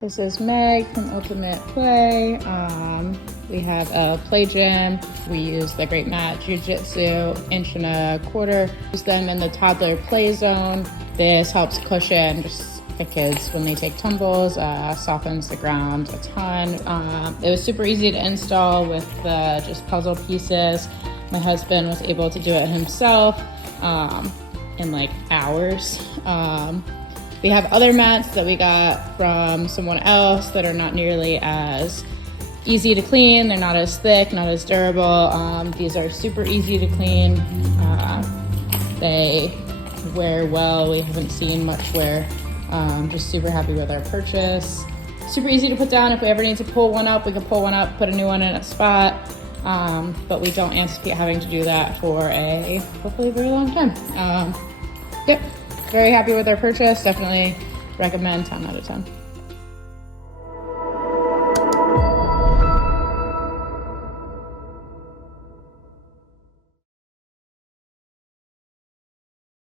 This is Meg from Ultimate Play. We have a play gym. We use the Greatmats Jiu Jitsu 1.25 inch. Use them in the toddler play zone. This helps cushion just the kids when they take tumbles, softens the ground a ton. It was super easy to install with the just puzzle pieces. My husband was able to do it himself in like hours. We have other mats that we got from someone else that are not nearly as easy to clean. They're not as thick, not as durable. These are super easy to clean. They wear well. We haven't seen much wear. Just super happy with our purchase. Super easy to put down. If we ever need to pull one up, we can pull one up, put a new one in a spot. But we don't anticipate having to do that for a hopefully very long time. Yep. Very happy with our purchase. Definitely recommend 10 out of 10.